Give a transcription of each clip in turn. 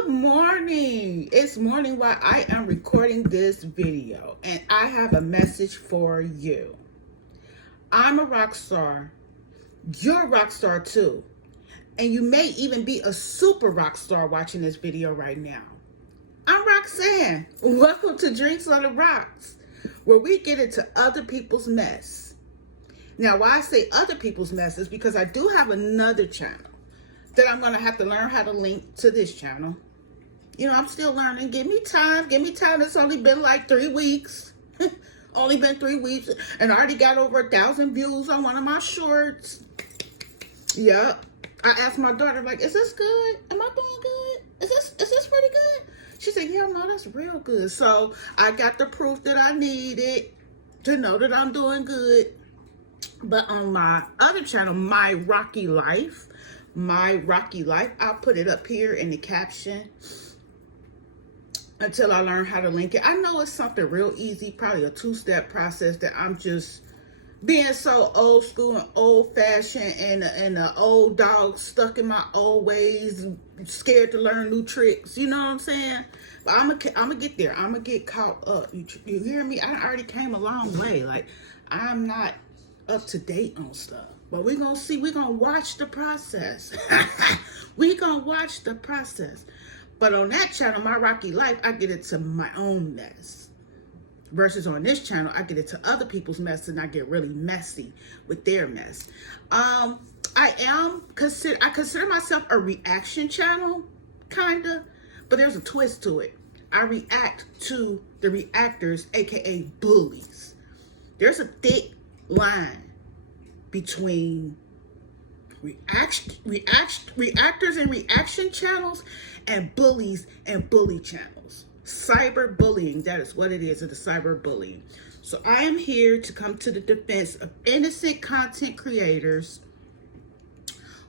Good morning. It's morning while I am recording this video, and I have a message for you. I'm a rock star. You're a rock star too. And you may even be a super rock star watching this video right now. I'm Roxanne. Welcome to Drinks on the Rocks, where we get into other people's mess. Now, why I say other people's mess is because I do have another channel that I'm going to have to learn how to link to this channel. You know, I'm still learning. Give me time. Give me time. It's only been like 3 weeks. Only been 3 weeks. And I already got over 1,000 views on one of my shorts. Yep. I asked my daughter, like, is this good? Am I doing good? Is this pretty good? She said, yeah, no, that's real good. So I got the proof that I needed to know that I'm doing good. But on my other channel, My Rocky Life, I'll put it up here in the caption until I learn how to link it. I know it's something real easy, probably a 2-step process that I'm just being so old school and old fashioned and an old dog stuck in my old ways, scared to learn new tricks. You know what I'm saying? But I'm gonna get there. I'm gonna get caught up. You hear me? I already came a long way. Like, I'm not up to date on stuff. But we're going to see. We're going to watch the process. We're going to watch the process. But on that channel, My Rocky Life, I get into my own mess. Versus on this channel, I get into other people's mess and I get really messy with their mess. I consider myself a reaction channel, kind of. But there's a twist to it. I react to the reactors, aka bullies. There's a thick line between reactors and reaction channels and bullies and bully channels. Cyber bullying, that is what it is. It's a cyber bullying. So I am here to come to the defense of innocent content creators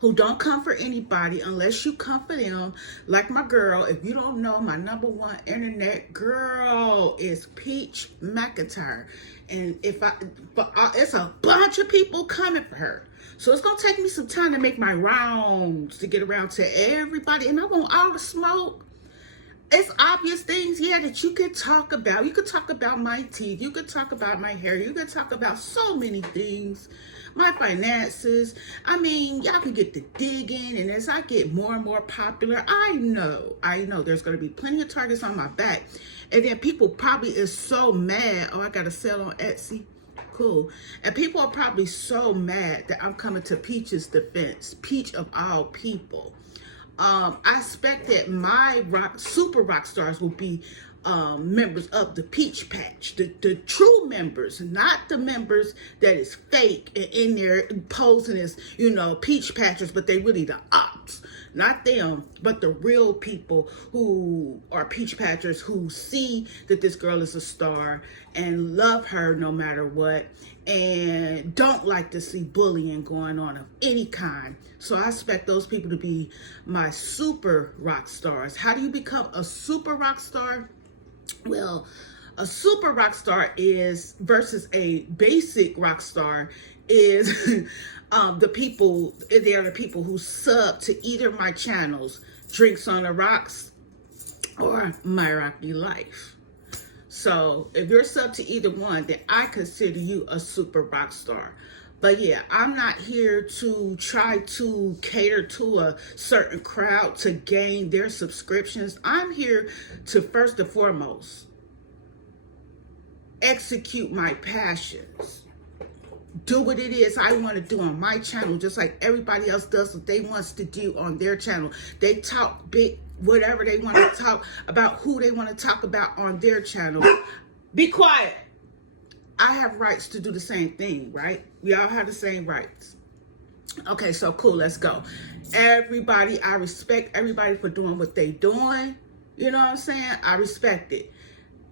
who don't come for anybody unless you come for them. Like my girl, if you don't know, my #1 internet girl is Peach McIntyre. And it's a bunch of people coming for her. So it's going to take me some time to make my rounds to get around to everybody. And I want all the smoke. It's obvious things, yeah, that you could talk about. You could talk about my teeth. You could talk about my hair. You could talk about so many things. My finances. I mean, y'all can get the digging. And as I get more and more popular, I know there's going to be plenty of targets on my back. And then people probably is so mad. Oh, I got to sell on Etsy. Cool. And people are probably so mad that I'm coming to Peach's defense. Peach of all people. I expect that my super rock stars will be members of the Peach Patch, the true members, not the members that is fake and in there posing as, Peach Patchers, but they really the ops. Not them, but the real people who are Peach Patchers, who see that this girl is a star and love her no matter what, and don't like to see bullying going on of any kind. So I expect those people to be my super rock stars. How do you become a super rock star? Well, a super rock star is versus a basic rock star is they are the people who sub to either my channels, Drinks on the Rocks or My Rocky Life. So if you're sub to either one, then I consider you a super rock star. But yeah, I'm not here to try to cater to a certain crowd to gain their subscriptions. I'm here to, first and foremost, execute my passions. Do what it is I want to do on my channel, just like everybody else does what they wants to do on their channel. They talk big, whatever they want to talk about, who they want to talk about on their channel. Be quiet. I have rights to do the same thing, right? We all have the same rights. Okay, so cool, let's go. Everybody, I respect everybody for doing what they doing. You know what I'm saying? I respect it.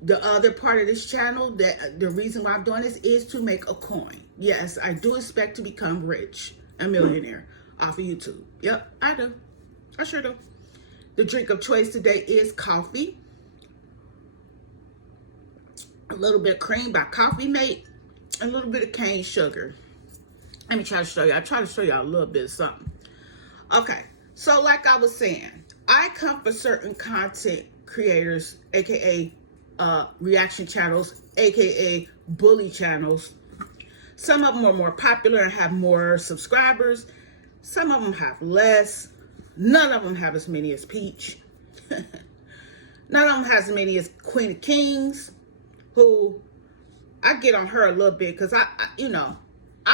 The other part of this channel, that the reason why I'm doing this is to make a coin. Yes, I do expect to become rich, a millionaire off of YouTube. Yep, I do. I sure do. The drink of choice today is coffee. A little bit of cream by Coffee Mate. A little bit of cane sugar. Let me try to show you. I try to show y'all a little bit of something. Okay, so like I was saying, I come for certain content creators, aka reaction channels, aka bully channels. Some of them are more popular and have more subscribers. Some of them have less. None of them have as many as Peach. None of them has as many as Queen of Kings, who I get on her a little bit because I'm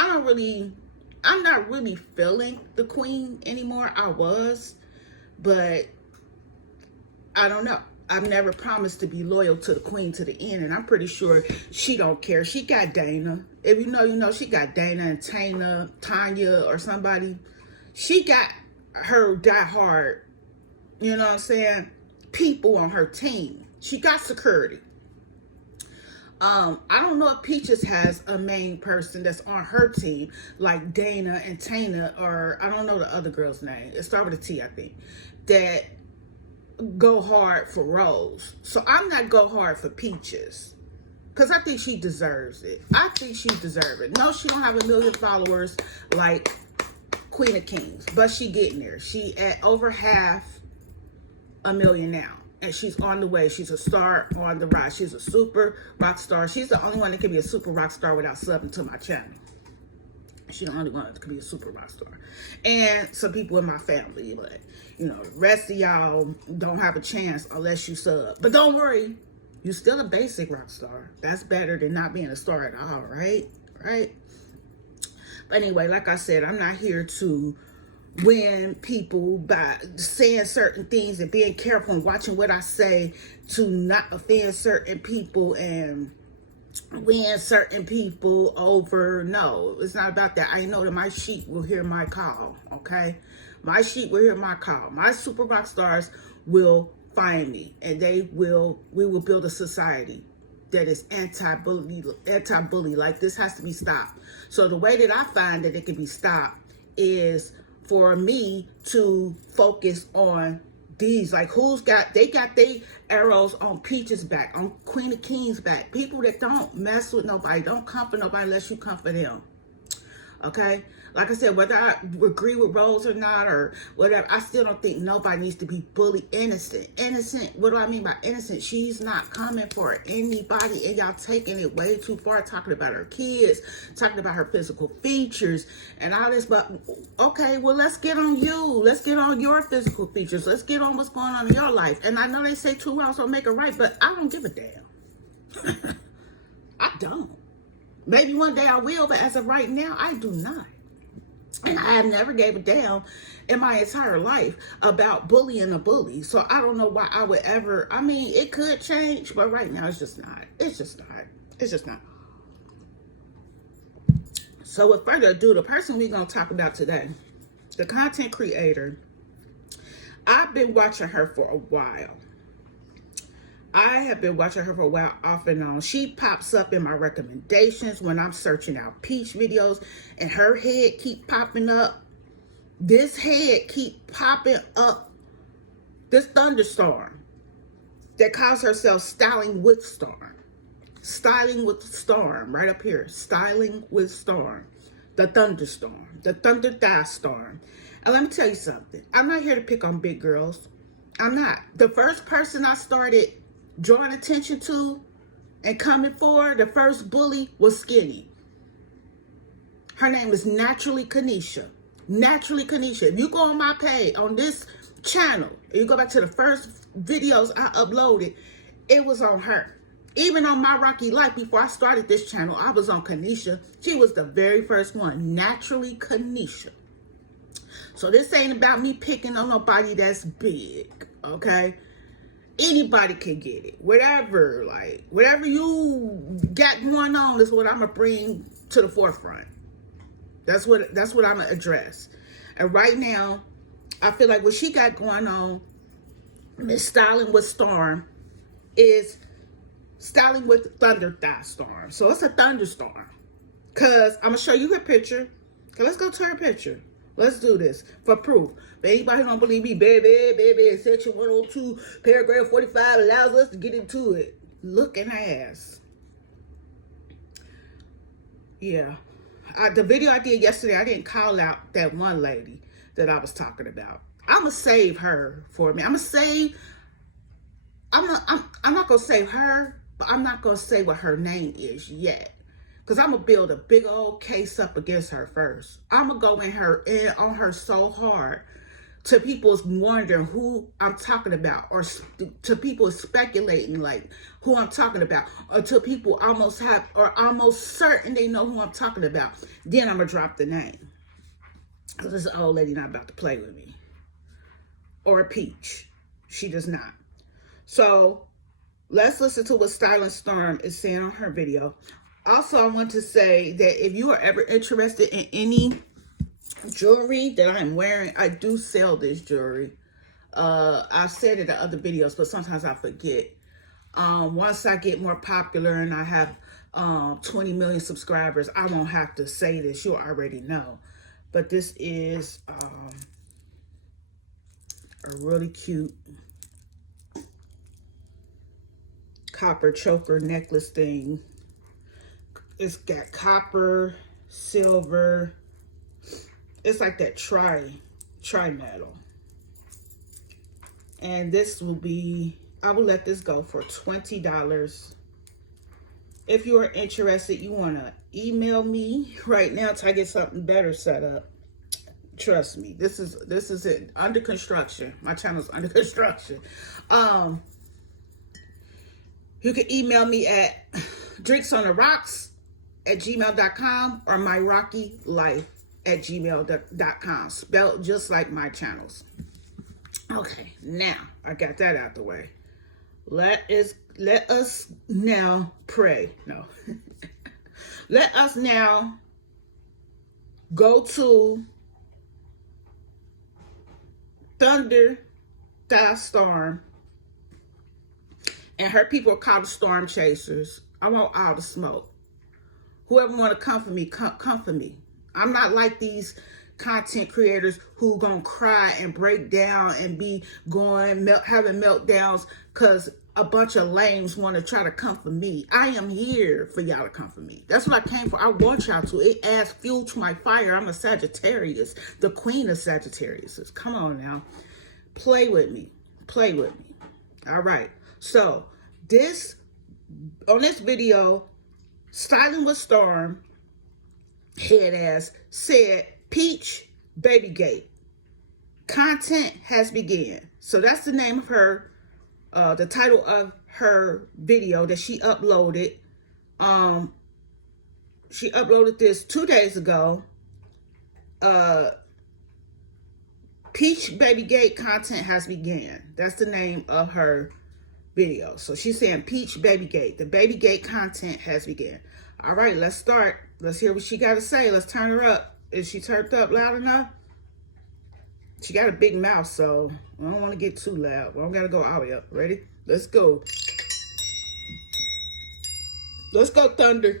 not really feeling the queen anymore. I was, but I don't know. I've never promised to be loyal to the queen to the end, and I'm pretty sure she don't care. She got Dana. If you know, you know. She got Dana and Tanya or somebody. She got her diehard, you know what I'm saying, people on her team. She got security. I don't know if Peaches has a main person that's on her team, like Dana and Tana, or I don't know the other girl's name. It starts with a T, I think, that go hard for Rose. So I'm not go hard for Peaches, because I think she deserves it. I think she deserves it. No, she don't have 1 million followers like Queen of Kings, but she getting there. She at over 500,000 now. And she's on the way. She's a star on the rise. She's a super rock star. She's the only one that can be a super rock star without subbing to my channel. She's the only one that can be a super rock star. And some people in my family, but you know, the rest of y'all don't have a chance unless you sub. But don't worry, you're still a basic rock star. That's better than not being a star at all, right? Right? But anyway, like I said, I'm not here to win people by saying certain things and being careful and watching what I say to not offend certain people and win certain people over. No, it's not about that. I know that my sheep will hear my call, okay? My sheep will hear my call. My super rock stars will find me, and we will build a society that is anti-bully. Like, this has to be stopped. So the way that I find that it can be stopped is for me to focus on these, like they got their arrows on Peach's back, on Queen of Kings' back. People that don't mess with nobody, don't comfort nobody unless you comfort them. Okay? Like I said, whether I agree with Rose or not or whatever, I still don't think nobody needs to be bullied. Innocent, what do I mean by innocent? She's not coming for anybody, and y'all taking it way too far, talking about her kids, talking about her physical features and all this. But okay, well, let's get on you. Let's get on your physical features. Let's get on what's going on in your life. And I know they say 2 wrongs don't make a right, but I don't give a damn. I don't. Maybe one day I will, but as of right now, I do not. And I have never gave a damn in my entire life about bullying a bully. So I don't know why I would ever. I mean, it could change, but right now it's just not. It's just not. It's just not. So with further ado, the person we're going to talk about today, the content creator, I've been watching her for a while. I have been watching her for a while, off and on. She pops up in my recommendations when I'm searching out Peach videos, and her head keep popping up. This head keep popping up. This thunderstorm that calls herself Styling with Storm. Styling with Storm, right up here. Styling with Storm. The thunderstorm. The thunder thigh storm. And let me tell you something. I'm not here to pick on big girls. I'm not. The first person I started drawing attention to and coming for, the first bully, was skinny. Her name is Naturally Kanisha. Naturally Kanisha. If you go on my page, on this channel, and you go back to the first videos I uploaded, it was on her. Even on my Rocky Life, before I started this channel, I was on Kanisha. She was the very first one. Naturally Kanisha. So this ain't about me picking on nobody that's big, okay? Anybody can get it. Whatever you got going on is what I'm gonna bring to the forefront. That's what I'm gonna address. And right now, I feel like what she got going on, Miss Styling with Storm, is styling with thunder thigh storm. So it's a thunderstorm. Cause I'm gonna show you her picture. Okay, let's go to her picture. Let's do this for proof. But anybody who don't believe me, baby, section 102, paragraph 45 allows us to get into it. Look at her ass. Yeah. The video I did yesterday, I didn't call out that one lady that I was talking about. I'ma save her for me. I'm not gonna save her, but I'm not gonna say what her name is yet. Cause I'm gonna build a big old case up against her first. I'm gonna go in on her so hard to people's wondering who I'm talking about, or to people speculating like who I'm talking about, or to people almost certain they know who I'm talking about. Then I'm gonna drop the name. Cause this old lady not about to play with me. Or a peach. She does not. So let's listen to what Styling Storm is saying on her video. Also, I want to say that if you are ever interested in any jewelry that I'm wearing, I do sell this jewelry. I've said it in other videos, but sometimes I forget. Once I get more popular and I have 20 million subscribers, I won't have to say this. You already know. But this is a really cute copper choker necklace thing. It's got copper, silver. It's like that tri-metal. And this will be, I will let this go for $20. If you are interested, you want to email me right now till I get something better set up. Trust me, this is it. Under construction. My channel's under construction. You can email me at drinksontheRocks@gmail.com or myrockylife@gmail.com. Spelled just like my channels. Okay, now I got that out the way. Let us now pray. No. Let us now go to Thunder Storm. And her people are called the storm chasers. I want all the smoke. Whoever want to come for me, come for me. I'm not like these content creators who gonna cry and break down and be having meltdowns because a bunch of lames want to try to come for me. I am here for y'all to come for me. That's what I came for. I want y'all to. It adds fuel to my fire. I'm a Sagittarius, the queen of Sagittarius. Come on now. Play with me. Play with me. All right. So on this video, Styling with Storm, head ass, said Peach Babygate. Content has begun. So that's the name of her, the title of her video that she uploaded. She uploaded this 2 days ago. Peach Babygate content has begun. That's the name of her video. So she's saying Peach Babygate. The Babygate content has begun. All right, let's start. Let's hear what she got to say. Let's turn her up. Is she turned up loud enough? She got a big mouth, so I don't want to get too loud. I don't got to go all the way up. Ready? Let's go. Let's go, Thunder.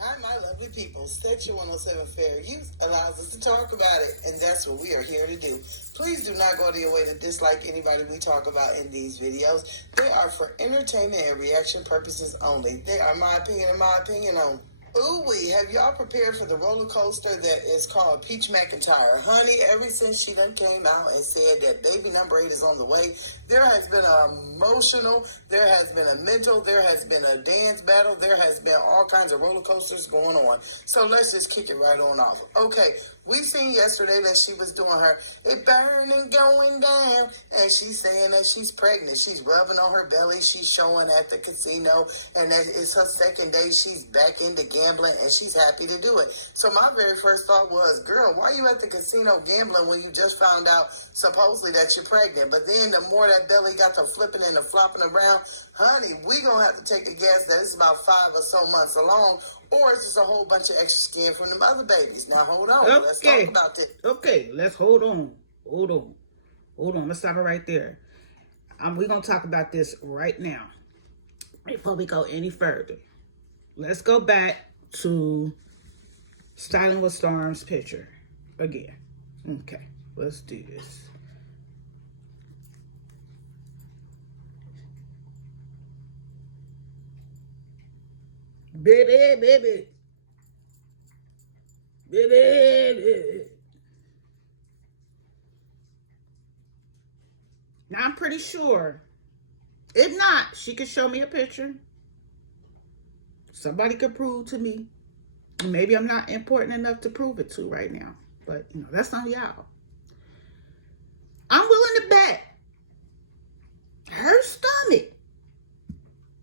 Hi, my lovely people. Section 107 Fair Use allows us to talk about it, and that's what we are here to do. Please do not go to your way to dislike anybody we talk about in these videos. They are for entertainment and reaction purposes only. They are my opinion and my opinion only. Ooh-wee, have y'all prepared for the roller coaster that is called Peach McIntyre? Honey, ever since she done came out and said that baby number 8 is on the way, there has been an emotional, there has been a mental, there has been a dance battle, there has been all kinds of roller coasters going on. So let's just kick it right on off. Okay, we seen yesterday that she was doing her, it burning going down, and she's saying that she's pregnant. She's rubbing on her belly, she's showing at the casino, and that it's her second day. She's back into gambling, and she's happy to do it. So my very first thought was, girl, why are you at the casino gambling when you just found out supposedly that you're pregnant? But then the more that belly got to flipping and to flopping around, honey, we gonna have to take a guess that it's about 5 or so months along, or it's just a whole bunch of extra skin from them other babies. Now hold on, let's talk about this. Okay, let's hold on. Let's stop it right there. We're gonna talk about this right now before we go any further. Let's go back to Styling with Storm's picture again. Okay, let's do this. Baby. Now, I'm pretty sure. If not, she could show me a picture. Somebody could prove to me. Maybe I'm not important enough to prove it to right now. But, that's on y'all. I'm willing to bet her stomach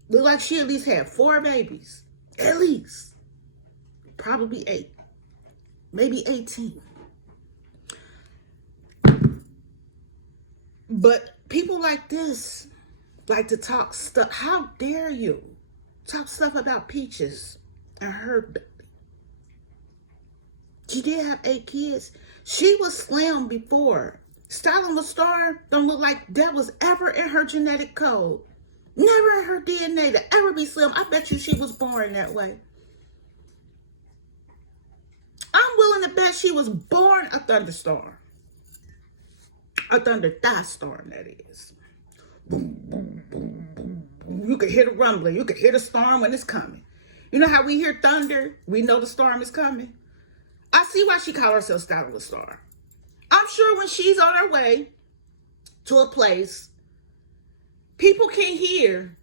looked like she at least had 4 babies. At least. Probably 8. Maybe 18. But people like this like to talk stuff. How dare you talk stuff about Peaches and her baby? She did have 8 kids. She was slim before. Styling a star don't look like that was ever in her genetic code. Never in her DNA to ever be slim. I bet you she was born that way. I'm willing to bet she was born a thunderstorm. A thunder thigh storm, that is. Boom, boom, boom, boom, boom. You can hear the rumbling. You can hear the storm when it's coming. You know how we hear thunder? We know the storm is coming. I see why she called herself Styling a Star. I'm sure when she's on her way to a place, people can hear.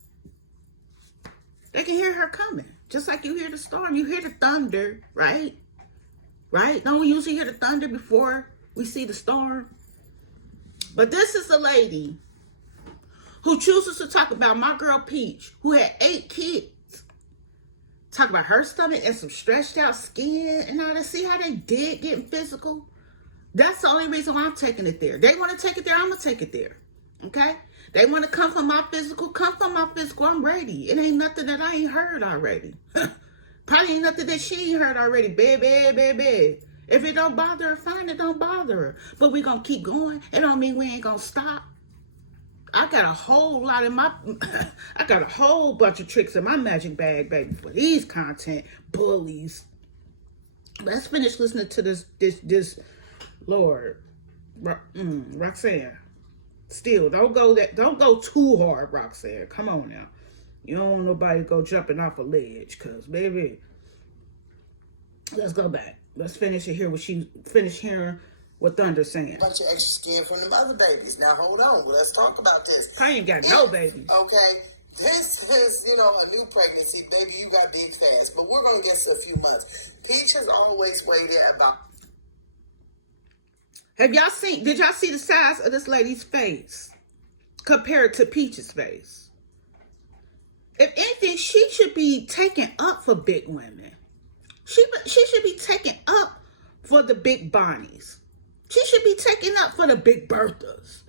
They can hear her coming. Just like you hear the storm. You hear the thunder, right? Right? Don't we usually hear the thunder before we see the storm? But this is the lady who chooses to talk about my girl Peach, who had 8 kids. Talk about her stomach and some stretched out skin and all that. See how they did getting physical? That's the only reason why I'm taking it there. They want to take it there, I'm going to take it there. Okay? They want to come from my physical, come from my physical. I'm ready. It ain't nothing that I ain't heard already. Probably ain't nothing that she ain't heard already. Baby. If it don't bother her, fine, it don't bother her. But we going to keep going. It don't mean we ain't going to stop. I got a whole lot in my, I got a whole bunch of tricks in my magic bag, baby, for these content bullies. Let's finish listening to this Lord, Roxanne. Still, don't go too hard, Roxanne. Come on now. You don't want nobody to go jumping off a ledge, cause baby. Let's go back. Let's finish it here. Finish hearing what Thunder's saying. Bunch of extra skin from them other babies. Now hold on. Well, let's talk about this. I ain't got no babies. Okay. This is, a new pregnancy. Baby, you got big fast. But we're going to guess a few months. Peach has always weighed in about... Did y'all see the size of this lady's face compared to Peach's face? If anything, she should be taken up for big women. She should be taken up for the big Bonnies. She should be taken up for the big Berthas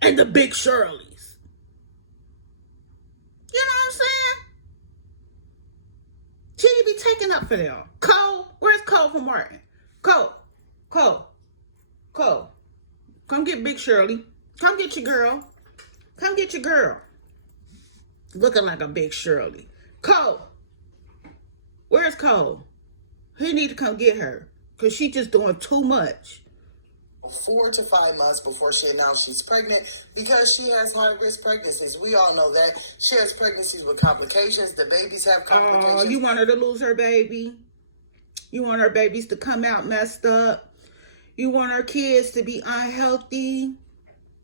and the big Shirleys. You know what I'm saying? She should be taken up for them. Cole, where's Cole from Martin? Cole. Come get Big Shirley. Come get your girl. Looking like a big Shirley. Cole. Where's Cole? He need to come get her. Because she just doing too much. 4 to 5 months before she announced she's pregnant because she has high-risk pregnancies. We all know that. She has pregnancies with complications. The babies have complications. Oh, you want her to lose her baby? You want her babies to come out messed up? You want her kids to be unhealthy?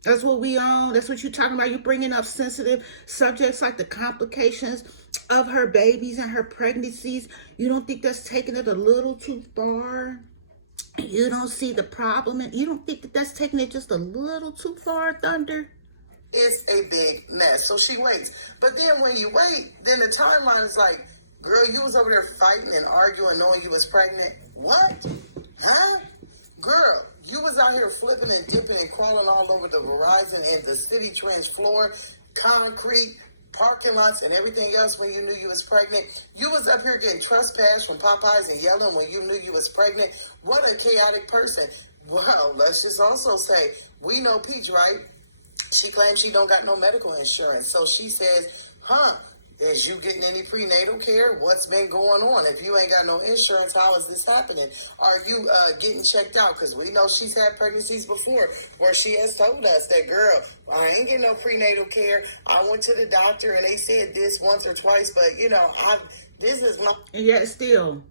That's what we own. That's what you're talking about. You're bringing up sensitive subjects like the complications of her babies and her pregnancies. You don't think that's taking it a little too far? You don't see the problem, and you don't think that's taking it just a little too far, Thunder? It's a big mess. So she waits. But then when you wait, then the timeline is like, girl, you was over there fighting and arguing knowing you was pregnant. What? Huh? Girl, you was out here flipping and dipping and crawling all over the Verizon and the City Trench floor, concrete, parking lots, and everything else when you knew you was pregnant. You was up here getting trespassed from Popeyes and yelling when you knew you was pregnant. What a chaotic person. Well, let's just also say, we know Peach, right? She claims she don't got no medical insurance. So she says, is you getting any prenatal care? What's been going on? If you ain't got no insurance, how is this happening? Are you getting checked out? Because we know she's had pregnancies before where she has told us that, girl, I ain't getting no prenatal care. I went to the doctor and they said this once or twice, but, this is my... And yet still,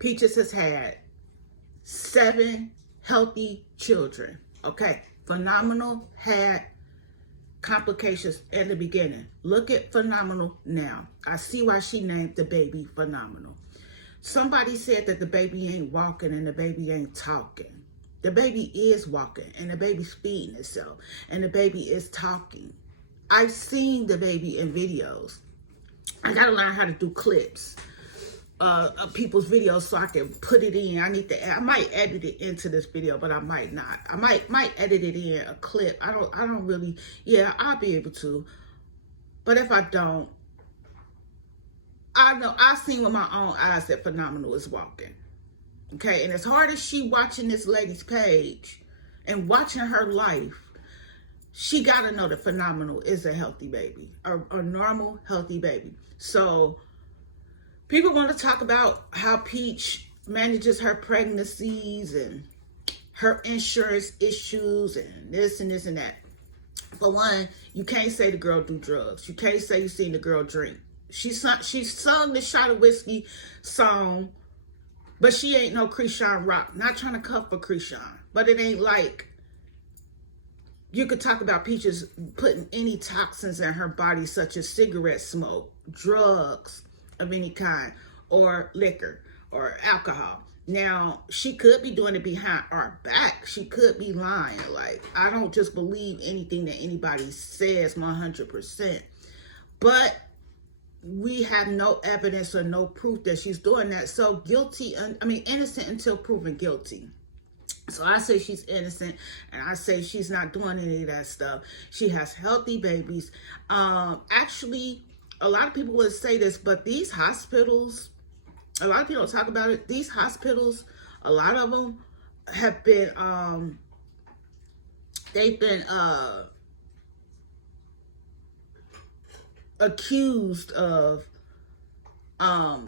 Peaches has had 7 healthy children. Okay, Phenomenal had complications in the beginning. Look at Phenomenal now. I see why she named the baby Phenomenal. Somebody said that the baby ain't walking and the baby ain't talking. The baby is walking and the baby's feeding itself and the baby is talking. I've seen the baby in videos. I gotta learn how to do clips of people's videos so I can put it in. I might edit it into this video, but I might not. I might edit it in a clip. I don't really, yeah, I'll be able to. But if I don't, I know I've seen with my own eyes that Phenomenal is walking. Okay, and as hard as she watching this lady's page and watching her life, she gotta know that Phenomenal is a healthy baby, a normal, healthy baby. So people want to talk about how Peach manages her pregnancies and her insurance issues and this and this and that. For one, you can't say the girl do drugs. You can't say you seen the girl drink. She sung the Shot of Whiskey song, but she ain't no Krishan Rock. Not trying to cuff for Krishan, but it ain't like you could talk about Peaches putting any toxins in her body, such as cigarette smoke, drugs of any kind, or liquor, or alcohol. Now, she could be doing it behind our back. She could be lying. Like, I don't just believe anything that anybody says 100%. But we have no evidence or no proof that she's doing that. So innocent until proven guilty. So I say she's innocent, and I say she's not doing any of that stuff. She has healthy babies. Actually, a lot of people would say this, but these hospitals, a lot of people don't talk about it. These hospitals, a lot of them have been, they've been accused of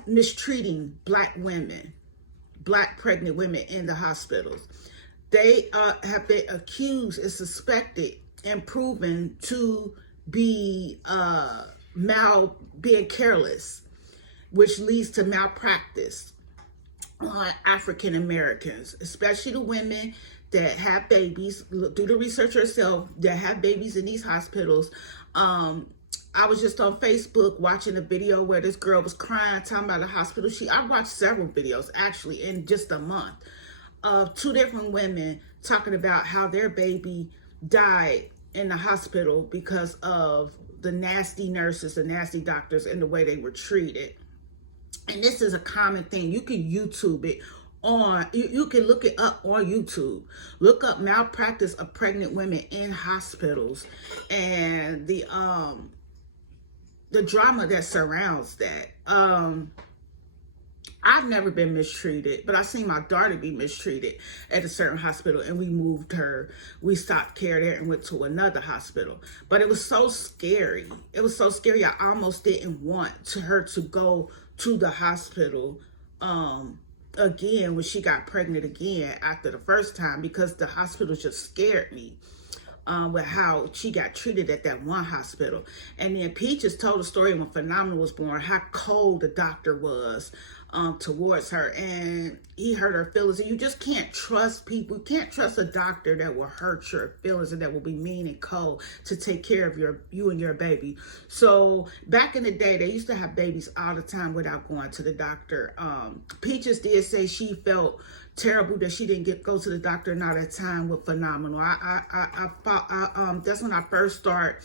mistreating Black women, Black pregnant women in the hospitals. They have been accused and suspected and proven to be being careless, which leads to malpractice on African Americans, especially the women that have babies. Do the research yourself, that have babies in these hospitals. I was just on Facebook watching a video where this girl was crying, talking about a hospital. I watched several videos actually in just a month of 2 different women talking about how their baby died in the hospital because of the nasty nurses, the nasty doctors, and the way they were treated. And this is a common thing. You can YouTube it on, you can look it up on YouTube. Look up malpractice of pregnant women in hospitals and the drama that surrounds that. I've never been mistreated, but I seen my daughter be mistreated at a certain hospital, and we moved her. We stopped care there and went to another hospital. But it was so scary. It was so scary. I almost didn't want her to go to the hospital again when she got pregnant again after the first time, because the hospital just scared me. With how she got treated at that one hospital. And then Peaches told a story when Phenomenal was born, how cold the doctor was towards her, and he hurt her feelings. And you just can't trust people. You can't trust a doctor that will hurt your feelings and that will be mean and cold to take care of you and your baby. So back in the day, they used to have babies all the time without going to the doctor. Peaches did say she felt terrible that she didn't go to the doctor not at time with Phenomenal. That's when I first started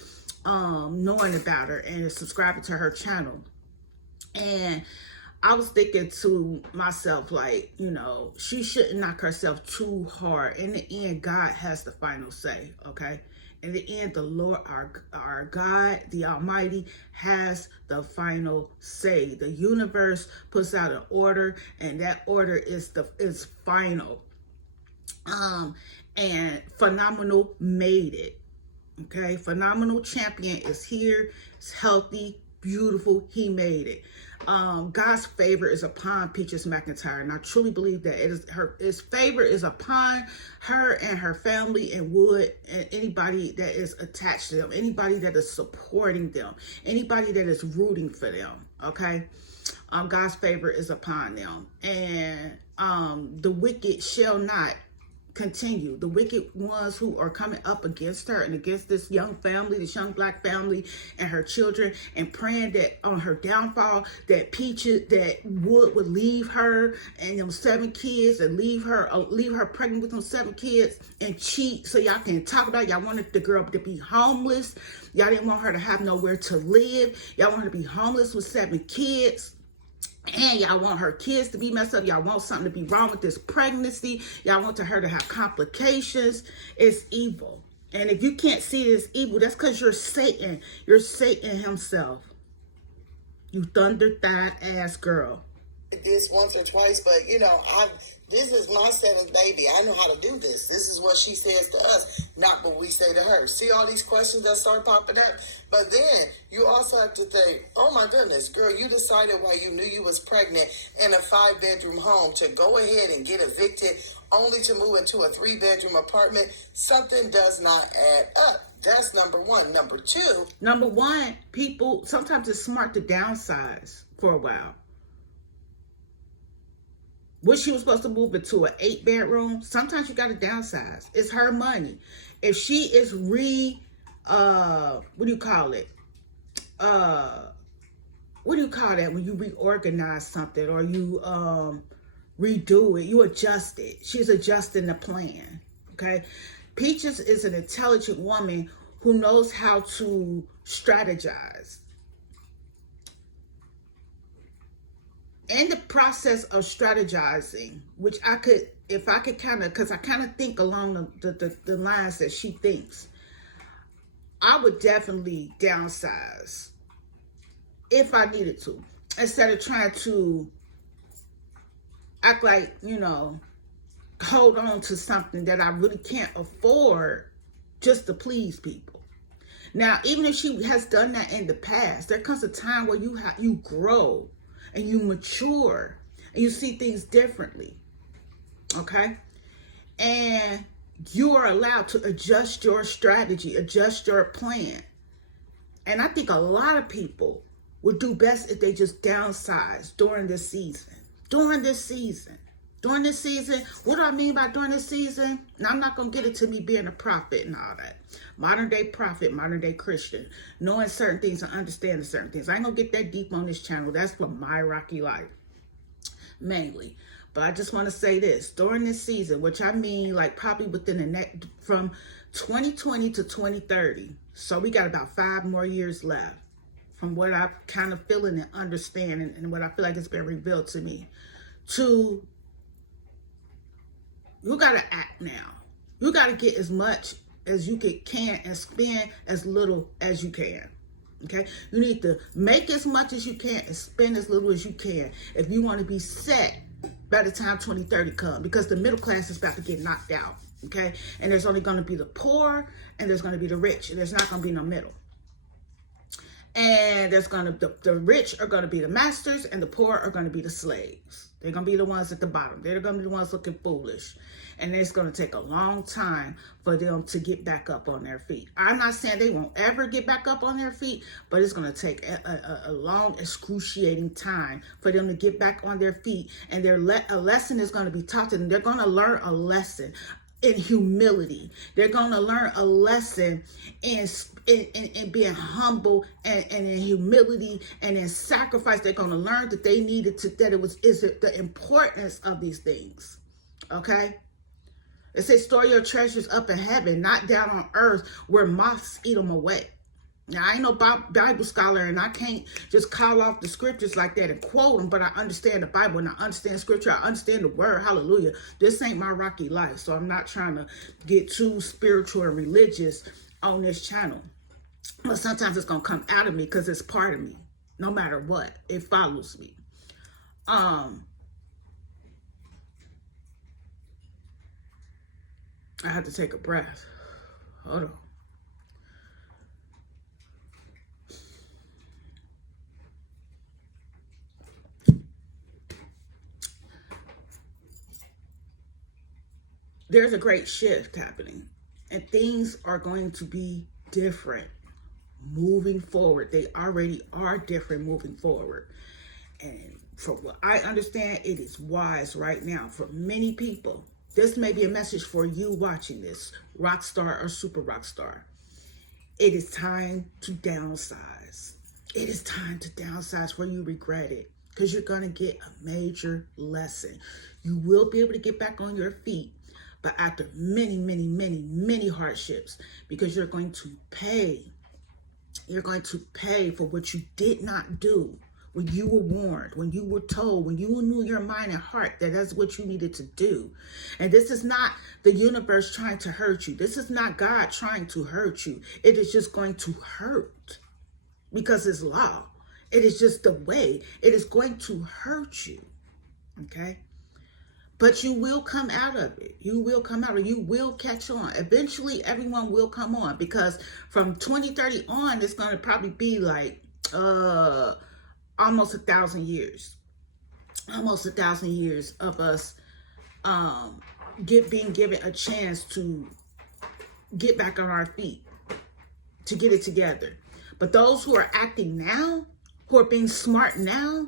knowing about her and subscribing to her channel. And I was thinking to myself, like, she shouldn't knock herself too hard. In the end, God has the final say, okay? In the end, the Lord, our God, the Almighty, has the final say. The universe puts out an order, and that order is final. And Phenomenal made it. Okay, Phenomenal champion is here. It's healthy, beautiful. He made it. God's favor is upon Peaches McIntyre, and I truly believe that His favor is upon her and her family and Wood and anybody that is attached to them, anybody that is supporting them, anybody that is rooting for them. Okay. God's favor is upon them. And the wicked shall not continue. The wicked ones who are coming up against her and against this young family, this young black family and her children, and praying that on her downfall, that Peaches, that would leave her and them 7 kids and leave her pregnant with them 7 kids and cheat so y'all can talk about it. Y'all wanted the girl to be homeless. Y'all didn't want her to have nowhere to live. Y'all want her to be homeless with 7 kids. And y'all want her kids to be messed up. Y'all want something to be wrong with this pregnancy. Y'all want her to have complications. It's evil. And if you can't see it as evil, that's because you're Satan. You're Satan himself. You thunder-thighed ass girl. This once or twice, but this is my 7th baby. I know how to do this. This is what she says to us, not what we say to her. See all these questions that start popping up? But then you also have to think, oh my goodness, girl, you decided while you knew you was pregnant in a 5-bedroom home to go ahead and get evicted only to move into a 3-bedroom apartment. Something does not add up. That's number one. Number two. Number one, people, sometimes it's smart to downsize for a while. When she was supposed to move into an 8-bedroom, sometimes you got to downsize. It's her money. If she is what do you call it? What do you call that when you reorganize something or you redo it? You adjust it. She's adjusting the plan. Okay. Peaches is an intelligent woman who knows how to strategize. In the process of strategizing, which I could, if I could kind of, because I kind of think along the lines that she thinks, I would definitely downsize if I needed to, instead of trying to act like, hold on to something that I really can't afford just to please people. Now, even if she has done that in the past, there comes a time where you grow and you mature and you see things differently. Okay? And you are allowed to adjust your strategy, adjust your plan. And I think a lot of people would do best if they just downsize during this season. During this season, what do I mean by during this season? Now, I'm not going to get into me being a prophet and all that. Modern day prophet, modern day Christian, knowing certain things and understanding certain things. I ain't going to get that deep on this channel. That's for my rocky life, mainly. But I just want to say this. During this season, which I mean like probably within the next, from 2020 to 2030. So we got about 5 more years left from what I'm kind of feeling and understanding and what I feel like has been revealed to me. You got to act now. You got to get as much as you can and spend as little as you can. Okay? You need to make as much as you can and spend as little as you can if you want to be set by the time 2030 comes, because the middle class is about to get knocked out. Okay? And there's only going to be the poor and there's going to be the rich, and there's not going to be no middle. And there's going to, the rich are going to be the masters and the poor are going to be the slaves. They're going to be the ones at the bottom. They're going to be the ones looking foolish. And it's going to take a long time for them to get back up on their feet. I'm not saying they won't ever get back up on their feet, but it's going to take a long, excruciating time for them to get back on their feet. And a lesson is going to be taught to them. They're going to learn a lesson in humility. They're going to learn a lesson in being humble and in humility and in sacrifice. They're going to learn that they needed to, is the importance of these things. Okay? It says, store your treasures up in heaven, not down on earth where moths eat them away. Now, I ain't no Bible scholar, and I can't just call off the scriptures like that and quote them, but I understand the Bible, and I understand scripture. I understand the word. Hallelujah. This ain't my rocky life, so I'm not trying to get too spiritual and religious on this channel. But sometimes it's going to come out of me because it's part of me. No matter what, it follows me. I had to take a breath. Hold on. There's a great shift happening, and things are going to be different moving forward. They already are different moving forward. And from what I understand, it is wise right now for many people. This may be a message for you watching this, rock star or super rock star. It is time to downsize. It is time to downsize before you regret it, because you're going to get a major lesson. You will be able to get back on your feet, but after many, many, many, many hardships, because you're going to pay. You're going to pay for what you did not do. When you were warned, when you were told, when you knew your mind and heart that that's what you needed to do. And this is not the universe trying to hurt you. This is not God trying to hurt you. It is just going to hurt because it's law. It is just the way. It is going to hurt you. Okay? But you will come out of it. You will come out of it. You will catch on. Eventually, everyone will come on, because from 2030 on, it's going to probably be like, almost 1,000 years. Almost 1,000 years of us being given a chance to get back on our feet, to get it together. But those who are acting now, who are being smart now,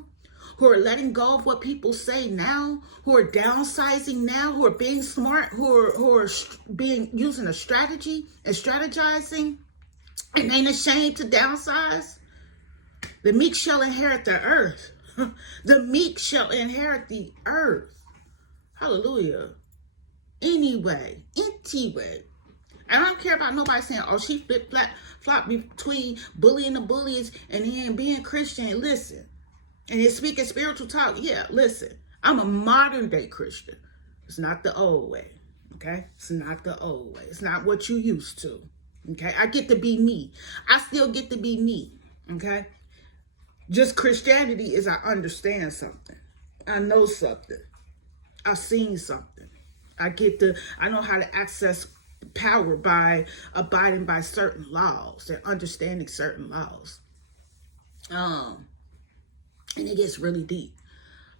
who are letting go of what people say now, who are downsizing now, who are being smart, who are using a strategy and strategizing, and ain't ashamed to downsize, the meek shall inherit the earth. The meek shall inherit the earth. Hallelujah. Anyway. I don't care about nobody saying, oh, she flip-flop between bullying the bullies and then being Christian. Listen. And it's speaking spiritual talk. Yeah, listen. I'm a modern day Christian. It's not the old way. Okay? It's not the old way. It's not what you used to. Okay? I get to be me. I still get to be me. Okay? Just Christianity is I understand something. I know something. I've seen something. I know how to access power by abiding by certain laws and understanding certain laws. And it gets really deep.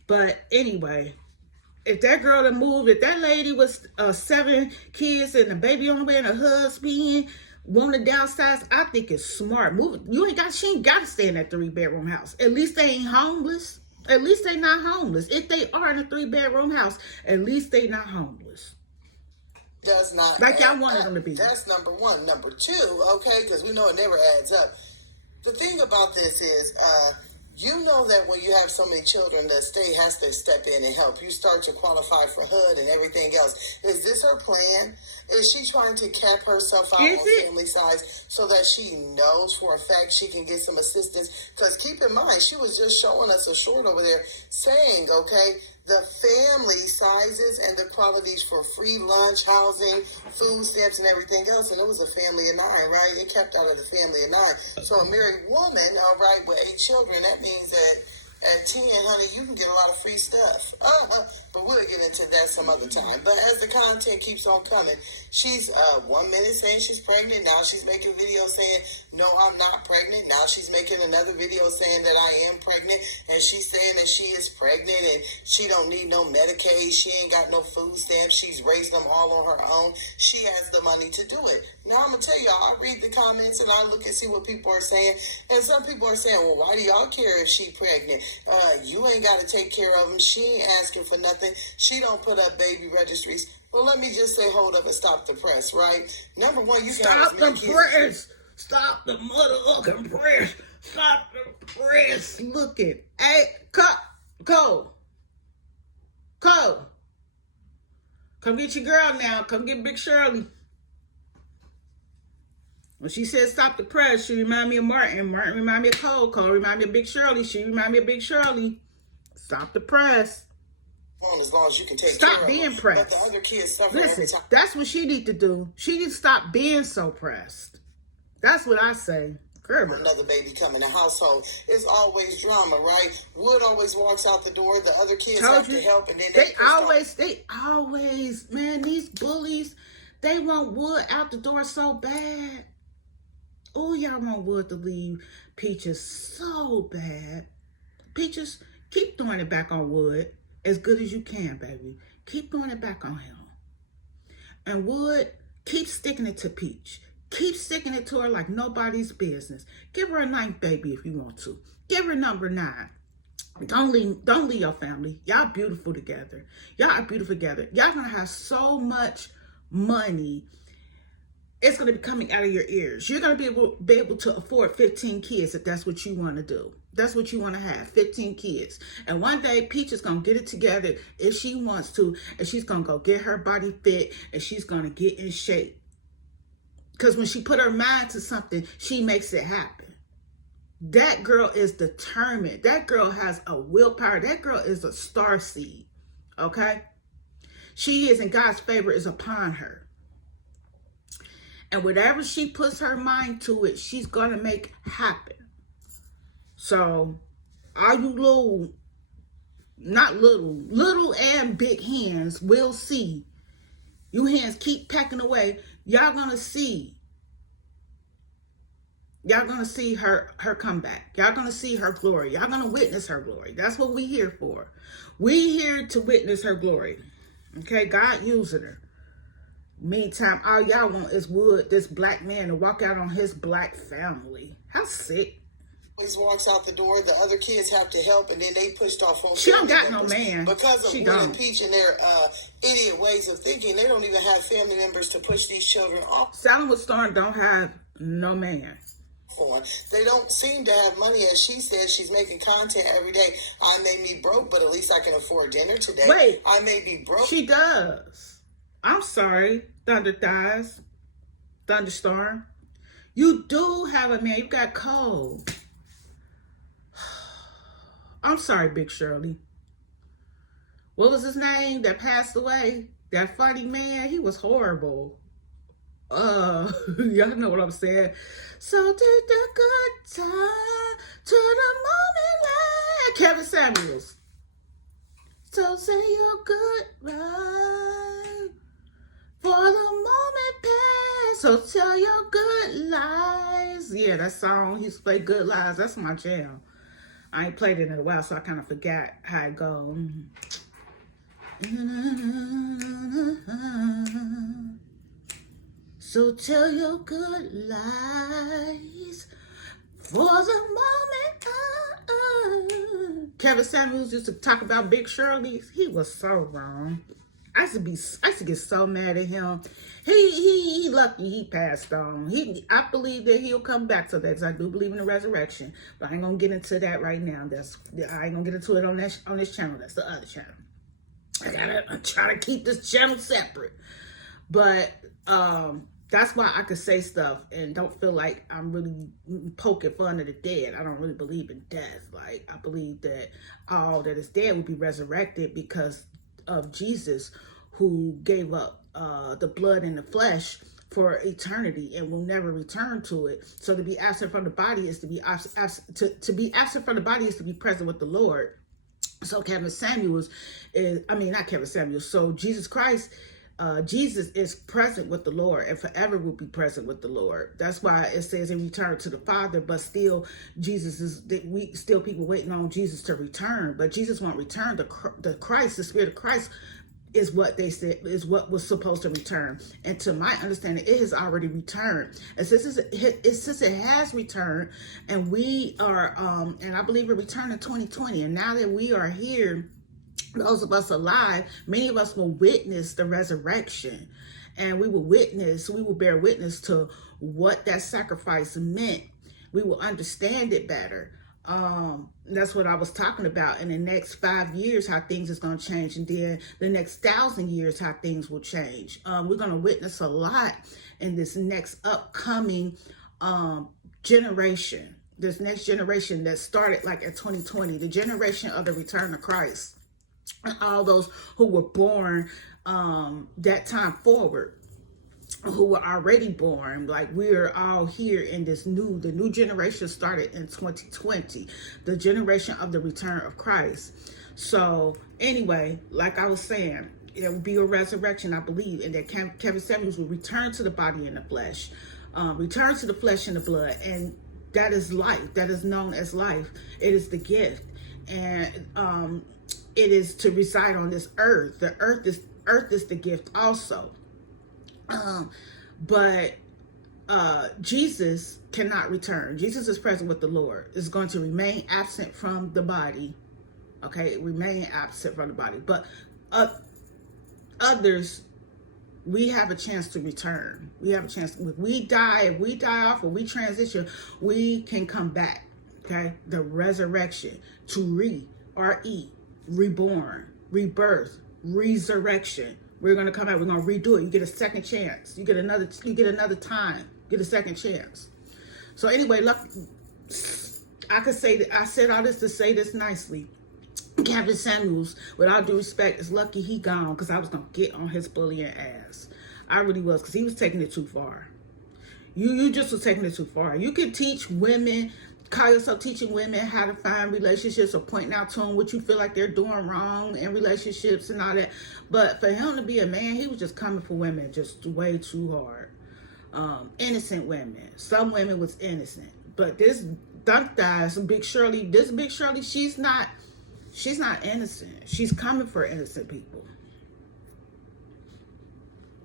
But anyway, if that girl that moved, if that lady was 7 kids and a baby on the way and a husband, want to downsize, I think it's smart. She ain't got to stay in that 3-bedroom house. At least they ain't homeless. At least they not homeless. If they are in a 3-bedroom house, at least they not homeless. Does not. Like y'all wanted them to be. That's number one. Number two, okay, because we know it never adds up. The thing about this is, you know that when you have so many children, the state has to step in and help. You start to qualify for HUD and everything else. Is this her plan? Is she trying to cap herself out on family size so that she knows for a fact she can get some assistance? Because keep in mind, she was just showing us a short over there saying, okay, the family sizes and the qualities for free lunch, housing, food stamps, and everything else. And it was a family of 9, right? It kept out of the family of 9. So a married woman, all right, with 8 children, that means that at 10, honey, you can get a lot of free stuff. But we'll get into that some other time. But as the content keeps on coming, she's 1 minute saying she's pregnant. Now she's making videos saying, no, I'm not pregnant. Now she's making another video saying that I am pregnant. And she's saying that she is pregnant and she don't need no Medicaid. She ain't got no food stamps. She's raised them all on her own. She has the money to do it. Now I'm going to tell y'all, I read the comments and I look and see what people are saying. And some people are saying, well, why do y'all care if she pregnant? You ain't got to take care of them. She ain't asking for nothing. She don't put up baby registries. Well, let me just say, hold up and stop the press, right? Number one, you stop the press. Stop the motherfucking press. Stop the press. Looking. Hey, Cole. Come get your girl now. Come get Big Shirley. When she said stop the press, she remind me of Martin. Martin remind me of Cole. Cole remind me of Big Shirley. She remind me of Big Shirley. Stop the press. As long as you can take stop care being of them. pressed. But the other kids suffer. Listen, that's what she need to do. She need to stop being so pressed. That's what I say. Girl. Another baby come in the household. It's always drama, right? Wood always walks out the door. The other kids have to help, and then they always, man, these bullies, they want Wood out the door so bad. Oh, y'all want Wood to leave Peaches so bad. Peaches, keep throwing it back on Wood as good as you can, baby. Keep throwing it back on him. And Wood, keep sticking it to Peach. Keep sticking it to her like nobody's business. Give her a 9th baby if you want to. Give her number 9. Don't leave your family. Y'all beautiful together. Y'all are beautiful together. Y'all gonna have so much money. It's gonna be coming out of your ears. You're gonna be able to afford 15 kids if that's what you want to do. That's what you want to have, 15 kids. And one day Peach is gonna get it together if she wants to, and she's gonna go get her body fit, and she's gonna get in shape. Because when she put her mind to something, she makes it happen. That girl is determined. That girl has a willpower. That girl is a star seed. Okay? She is, and God's favor is upon her. And whatever she puts her mind to it, she's going to make happen. So, all you little and big hands will see. You hands keep pecking away. Y'all going to see. Y'all gonna see her comeback. Y'all gonna see her glory. Y'all gonna witness her glory. That's what we here for. We here to witness her glory. Okay, God using her. Meantime, all y'all want is this black man to walk out on his black family. How sick. Always walks out the door. The other kids have to help, and then they pushed off on. She don't got no man because of Will and Peach and their idiot ways of thinking. They don't even have family members to push these children off. Salem with Storm don't have no man. They don't seem to have money. As she says, she's making content every day. I may be broke, but at least I can afford dinner today. Wait, I may be broke. She does. I'm sorry, Thunder Thighs, Thunderstorm. You do have a man. You got Cole. I'm sorry, Big Shirley. What was his name that passed away? That funny man. He was horrible. Y'all know what I'm saying. So take the good time to the moment like Kevin Samuels. So say your goodbye for the moment past. So tell your good lies. Yeah, that song, he used to play Good Lies. That's my jam. I ain't played it in a while, so I kind of forgot how it goes. So tell your good lies for the moment. Kevin Samuels used to talk about Big Shirley. He was so wrong. I used to get so mad at him. He lucky he passed on. I believe that he'll come back to that, because I do believe in the resurrection. But I ain't gonna get into that right now. I ain't gonna get into it on this channel. That's the other channel. I gotta try to keep this channel separate. But that's why I could say stuff and don't feel like I'm really poking fun of the dead. I don't really believe in death. Like, I believe that all that is dead will be resurrected because of Jesus, who gave up the blood and the flesh for eternity and will never return to it. So to be absent from the body is to be to be absent from the body is to be present with the Lord. So Kevin Samuels not Kevin Samuels. So Jesus Christ. Jesus is present with the Lord and forever will be present with the Lord. That's why it says in return to the Father, but still people waiting on Jesus to return, but Jesus won't return. The Christ, the Spirit of Christ is what they said is what was supposed to return. And to my understanding, it has already returned. And since it has returned, and we are, and I believe it returned in 2020, and now that we are here, those of us alive, many of us will witness the resurrection, and we will bear witness to what that sacrifice meant. We will understand it better. That's what I was talking about. In the next 5 years, how things is going to change, and then the next 1,000 years, how things will change. We're going to witness a lot in this next upcoming generation. This next generation that started like in 2020, the generation of the return of Christ. And all those who were born that time forward, who were already born, like we're all here in the new generation started in 2020, the generation of the return of Christ. So anyway, like I was saying, there will be a resurrection, I believe, and that Kevin Samuels will return to the body and the flesh, return to the flesh and the blood, and that is life. That is known as life. It is the gift, and it is to reside on this earth. The earth is the gift also. But Jesus cannot return. Jesus is present with the Lord. Is going to remain absent from the body Okay, remain absent from the body. But others, we have a chance to return. We have a chance. If we die off, or we transition, we can come back. Okay, the resurrection, to reborn, rebirth, resurrection. We're gonna come out. We're gonna redo it. You get a second chance. You get another time. You get a second chance. So anyway, look, I could say that I said all this to say this nicely. Captain Samuels, with all due respect, is lucky he gone, because I was gonna get on his bullying ass. I really was, because he was taking it too far. You just was taking it too far. You can teach women, call yourself teaching women how to find relationships, or pointing out to them what you feel like they're doing wrong in relationships and all that. But for him to be a man, he was just coming for women just way too hard. Innocent women. Some women was innocent. But this dunk thighs, Big Shirley, she's not innocent. She's coming for innocent people.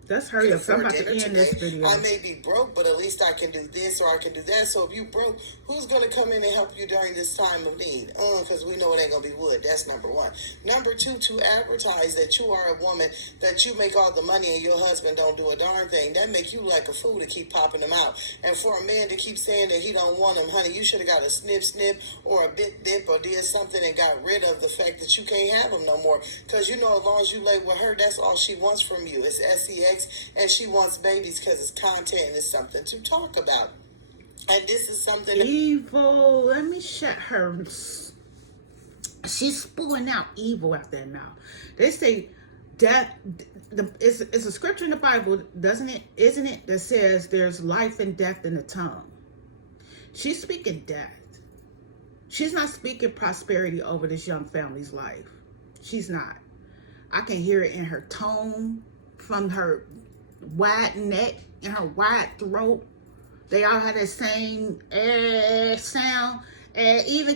Let's hurry up. I'm about to end this video. I may be broke, but at least I can do this or I can do that. So if you broke, who's going to come in and help you during this time of need? Because we know it ain't going to be wood. That's number one. Number two, to advertise that you are a woman, that you make all the money and your husband don't do a darn thing. That make you like a fool to keep popping them out. And for a man to keep saying that he don't want him, honey, you should have got a snip or a bit or did something and got rid of the fact that you can't have him no more. Because you know, as long as you lay with her, that's all she wants from you. It's sex. And she wants babies because it's content and it's something to talk about. And this is something evil. Let me shut her. She's spewing out evil out there now. They say that it's a scripture in the Bible, isn't it, that says there's life and death in the tongue. She's speaking death. She's not speaking prosperity over this young family's life. She's not. I can hear it in her tone, from her wide neck and her wide throat. They all have that same sound. And even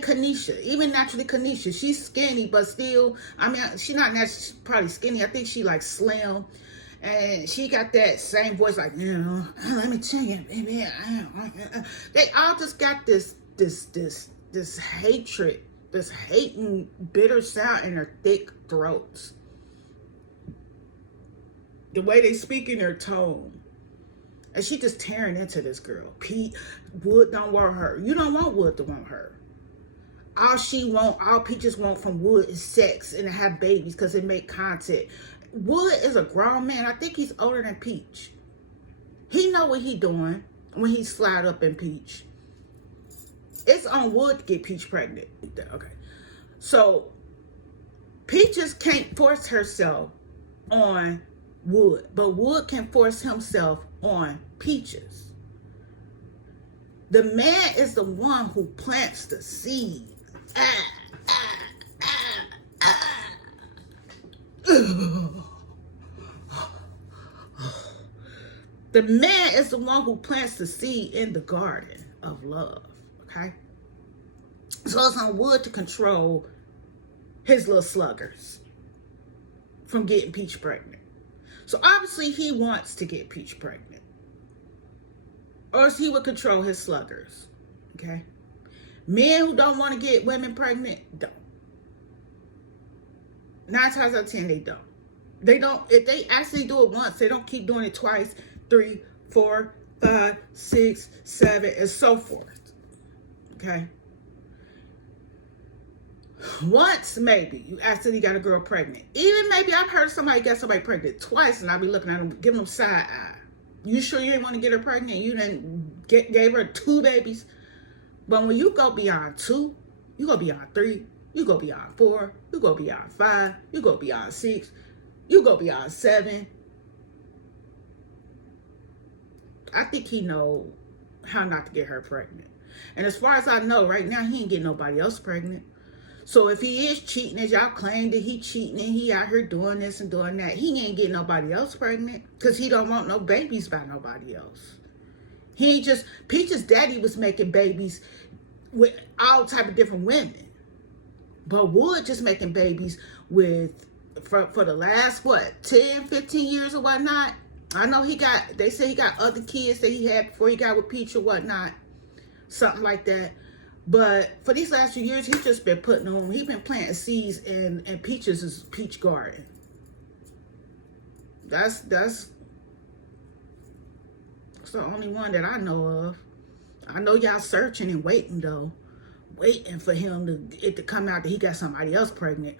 naturally Kanisha, she's skinny, but still, I mean, she's not naturally probably skinny. I think she like slim. And she got that same voice, like, you know, let me tell you, baby. They all just got this hatred, this hating, bitter sound in their thick throats. The way they speak in their tone. And she just tearing into this girl. Wood don't want her. You don't want Wood to want her. All Peaches want from Wood is sex and to have babies because it make content. Wood is a grown man. I think he's older than Peach. He know what he doing when he slide up in Peach. It's on Wood to get Peach pregnant. Okay. So, Peaches can't force herself on Wood, but Wood can force himself on Peaches. The man is the one who plants the seed. The man is the one who plants the seed in the garden of love. Okay? So it's on Wood to control his little sluggers from getting Peach pregnant. So obviously he wants to get Peach pregnant. Or else he would control his sluggers. Okay? Men who don't want to get women pregnant, don't. 9 times out of 10, they don't. They don't. If they actually do it once, they don't keep doing it twice, 3, 4, 5, 6, 7, and so forth. Okay? Once, maybe, you accidentally got a girl pregnant. Even maybe I've heard somebody got somebody pregnant twice, and I'll be looking at them, giving them side eye. You sure you didn't want to get her pregnant? You didn't gave her 2 babies? But when you go beyond 2, you go beyond 3, you go beyond 4, you go beyond 5, you go beyond 6, you go beyond 7. I think he know how not to get her pregnant. And as far as I know, right now, he ain't getting nobody else pregnant. So if he is cheating, as y'all claim that he cheating and he out here doing this and doing that, he ain't getting nobody else pregnant because he don't want no babies by nobody else. He ain't just, Peach's daddy was making babies with all type of different women. But Wood just making babies with, for the last, 10, 15 years or whatnot. I know they say he got other kids that he had before he got with Peach or whatnot. Something like that. But for these last few years, he's just been he's been planting seeds in Peach's peach garden. That's the only one that I know of. I know y'all searching and waiting though. Waiting for him to come out that he got somebody else pregnant.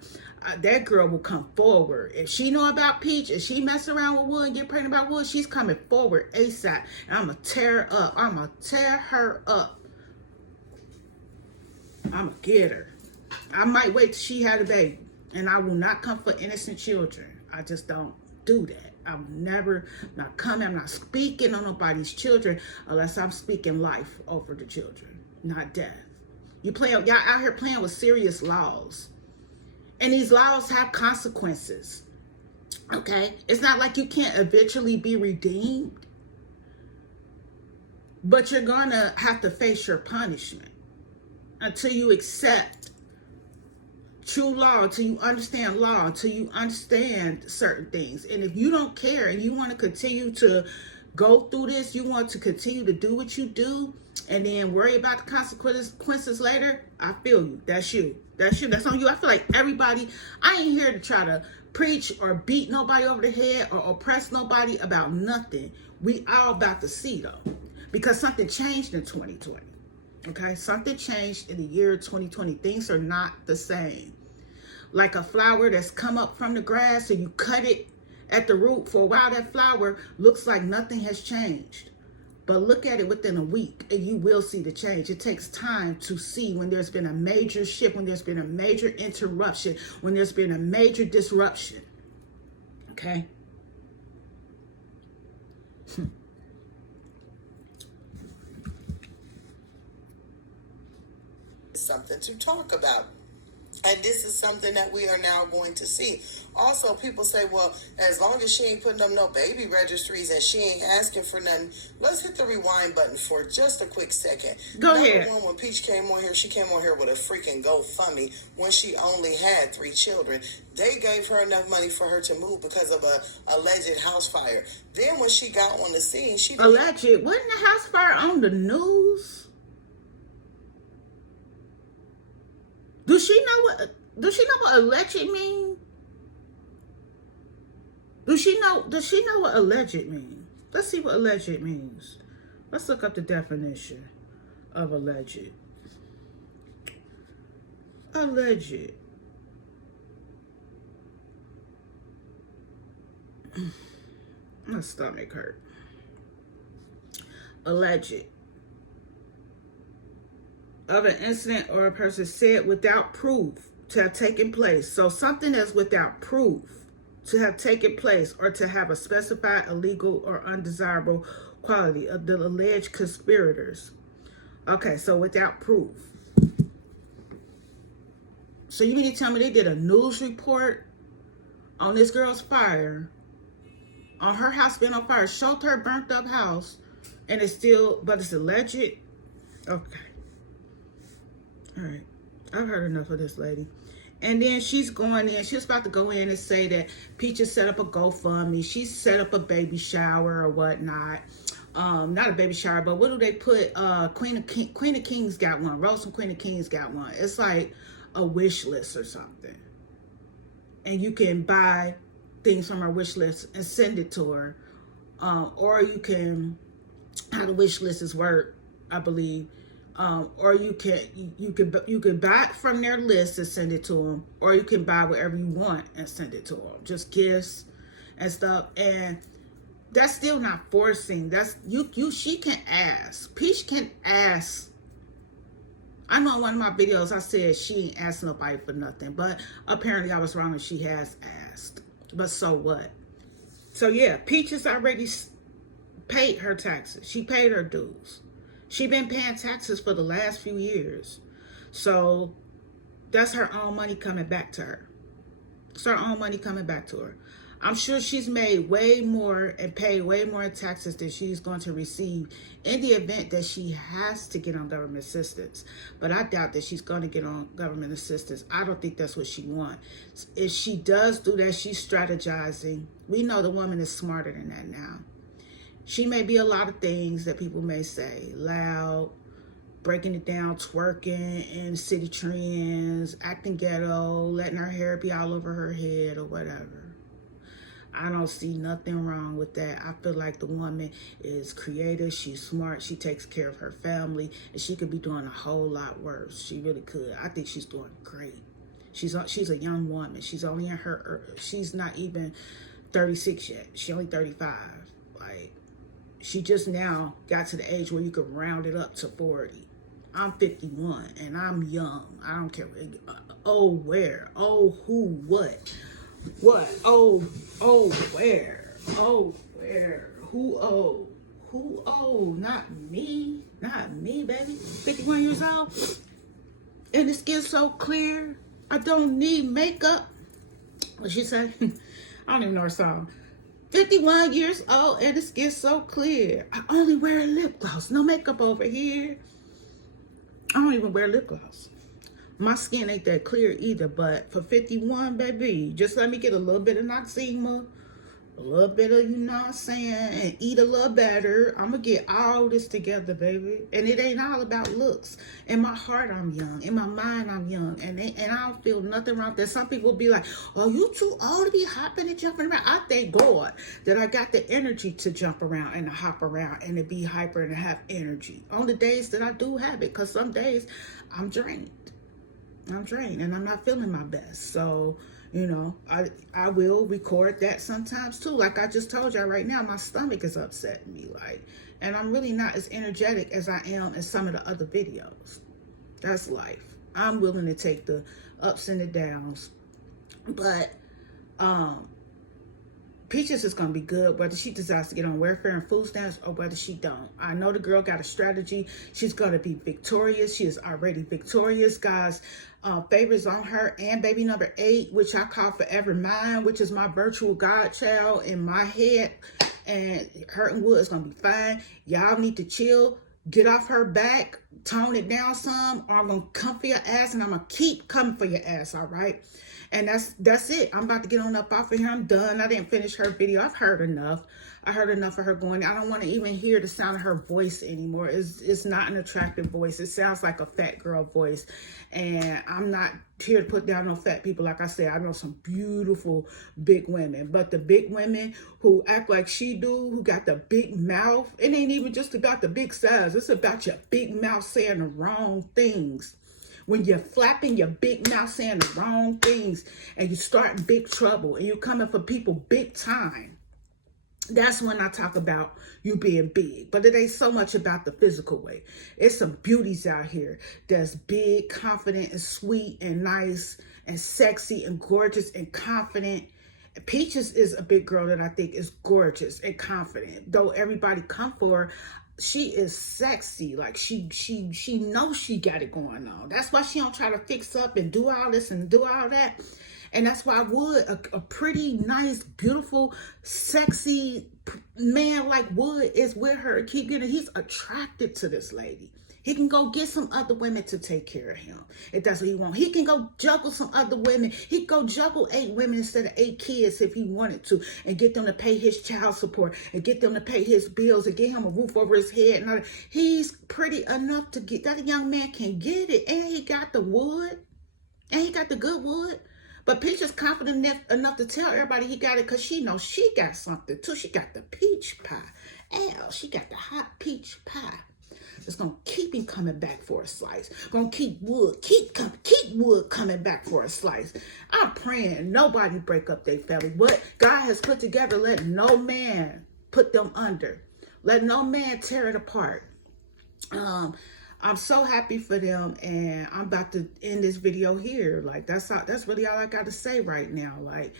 That girl will come forward. If she know about Peach, if she mess around with Wood and get pregnant about Wood, she's coming forward ASAP. And I'm going to tear her up. I'm going to tear her up. I'm going to get her. I might wait till she had a baby. And I will not come for innocent children. I just don't do that. I'm not coming. I'm not speaking on nobody's children unless I'm speaking life over the children, not death. Y'all out here playing with serious laws. And these laws have consequences. Okay? It's not like you can't eventually be redeemed. But you're going to have to face your punishment until you accept true law, until you understand law, until you understand certain things. And if you don't care and you want to continue to go through this, you want to continue to do what you do, and then worry about the consequences later, I feel you. That's you. That's you. That's on you. I feel like everybody, I ain't here to try to preach or beat nobody over the head or oppress nobody about nothing. We all about to see though. Because something changed in 2020. Okay? Something changed in the year 2020. Things are not the same. Like a flower that's come up from the grass and you cut it at the root for a while, that flower looks like nothing has changed. But look at it within a week and you will see the change. It takes time to see when there's been a major shift, when there's been a major interruption, when there's been a major disruption. Okay? Something to talk about. And this is something that we are now going to see. Also, people say, well, as long as she ain't putting up no baby registries and she ain't asking for nothing, let's hit the rewind button for just a quick second. Go ahead. Number one, when Peach came on here, she came on here with a freaking GoFundMe when she only had 3 children. They gave her enough money for her to move because of a alleged house fire. Then when she got on the scene, she... Alleged? Wasn't the house fire on the news? Does she know what alleged mean? Does she know what alleged mean? Let's see what alleged means. Let's look up the definition of alleged. Alleged. My stomach hurt. Alleged. Of an incident or a person said without proof to have taken place. So something that's without proof to have taken place or to have a specified illegal or undesirable quality of the alleged conspirators. Okay, so without proof. So you mean to tell me they did a news report on this girl's fire, on her house being on fire, showed her burnt up house, and it's still, but it's alleged? Okay. All right, I've heard enough of this lady. And then she's about to go in and say that Peach has set up a GoFundMe. She's set up a baby shower or whatnot. Not a baby shower, but what do they put? Queen of Kings got one. Rose from Queen of Kings got one. It's like a wish list or something. And you can buy things from her wish list and send it to her. Or you can, how the wish list is work, I believe. Or you can buy it from their list and send it to them, or you can buy whatever you want and send it to them, just gifts and stuff. And that's still not forcing. That's she can ask. Peach can ask. I know in one of my videos I said she ain't asked nobody for nothing, but apparently I was wrong and she has asked. But so what? So yeah, Peach has already paid her taxes. She paid her dues. She been paying taxes for the last few years. So that's her own money coming back to her. It's her own money coming back to her. I'm sure she's made way more and paid way more in taxes than she's going to receive in the event that she has to get on government assistance. But I doubt that she's going to get on government assistance. I don't think that's what she wants. If she does do that, she's strategizing. We know the woman is smarter than that now. She may be a lot of things that people may say, loud, breaking it down, twerking in city trends, acting ghetto, letting her hair be all over her head or whatever. I don't see nothing wrong with that. I feel like the woman is creative, she's smart, she takes care of her family, and she could be doing a whole lot worse. She really could. I think she's doing great. She's a young woman. She's only in she's not even 36 yet. She's only 35. Like, she just now got to the age where you can round it up to 40. I'm 51 and I'm young. I don't care. Oh, where? Oh, who? What? What? Oh, where? Oh, where? Who? Oh, who? Oh, not me. Not me, baby. 51 years old. And the skin's so clear. I don't need makeup. What she say? I don't even know her song. 51 years old and the skin's so clear. I only wear lip gloss. No makeup over here. I don't even wear lip gloss. My skin ain't that clear either, but for 51, baby, just let me get a little bit of Noxzema, a little bit of, you know what I'm saying, and eat a little better. I'm going to get all this together, baby. And it ain't all about looks. In my heart, I'm young. In my mind, I'm young. And I don't feel nothing wrong with that. Some people be like, oh, you too old to be hopping and jumping around. I thank God that I got the energy to jump around and to hop around and to be hyper and to have energy. On the days that I do have it, because some days I'm drained. And I'm not feeling my best. So, you know, I will record that sometimes too. Like I just told y'all right now, my stomach is upsetting me. Like, and I'm really not as energetic as I am in some of the other videos. That's life. I'm willing to take the ups and the downs. But Peaches is going to be good, whether she decides to get on welfare and food stamps or whether she don't. I know the girl got a strategy. She's going to be victorious. She is already victorious, guys. Favors on her and baby number 8, which I call Forever Mine, which is my virtual godchild in my head. And her and Wood is going to be fine. Y'all need to chill. Get off her back. Tone it down some, or I'm going to come for your ass, and I'm going to keep coming for your ass, all right? And that's it. I'm about to get on up off of here. I'm done. I didn't finish her video. I've heard enough. I heard enough of her going. I don't want to even hear the sound of her voice anymore. It's not an attractive voice. It sounds like a fat girl voice. And I'm not here to put down no fat people. Like I said, I know some beautiful big women. But the big women who act like she do, who got the big mouth, it ain't even just about the big size. It's about your big mouth saying the wrong things. When you're flapping your big mouth saying the wrong things and you start big trouble and you're coming for people big time, that's when I talk about you being big. But it ain't so much about the physical way. It's some beauties out here that's big, confident, and sweet, and nice, and sexy, and gorgeous, and confident. Peaches is a big girl that I think is gorgeous and confident. Though everybody come for her, she is sexy. Like she knows she got it going on. That's why she don't try to fix up and do all this and do all that. And that's why Wood, a pretty, nice, beautiful, sexy man like Wood is with her. He's attracted to this lady. He can go get some other women to take care of him if that's what he wants. He can go juggle some other women. He can go juggle 8 women instead of 8 kids if he wanted to, and get them to pay his child support and get them to pay his bills and get him a roof over his head. And he's pretty enough to get that. Young man can get it, and he got the wood, and he got the good wood. But Peach is confident enough to tell everybody he got it because she knows she got something too. She got the peach pie. She got the hot peach pie. It's going to keep him coming back for a slice. Going to keep Wood coming back for a slice. I'm praying nobody break up their family. What God has put together, let no man put them under. Let no man tear it apart. I'm so happy for them, and I'm about to end this video here. Like, that's really all I got to say right now. Like,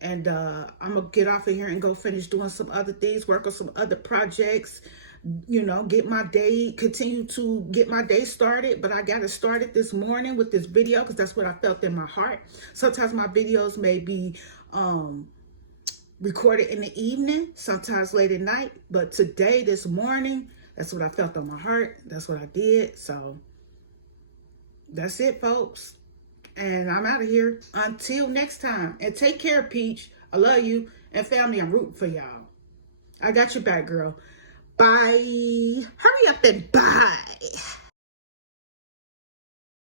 and I'm going to get off of here and go finish doing some other things, work on some other projects, you know, continue to get my day started. But I got to start it this morning with this video because that's what I felt in my heart. Sometimes my videos may be recorded in the evening, sometimes late at night. But today, this morning, that's what I felt on my heart. That's what I did. So that's it, folks. And I'm out of here. Until next time. And take care, Peach. I love you. And family, I'm rooting for y'all. I got your back, girl. Bye. Hurry up and bye.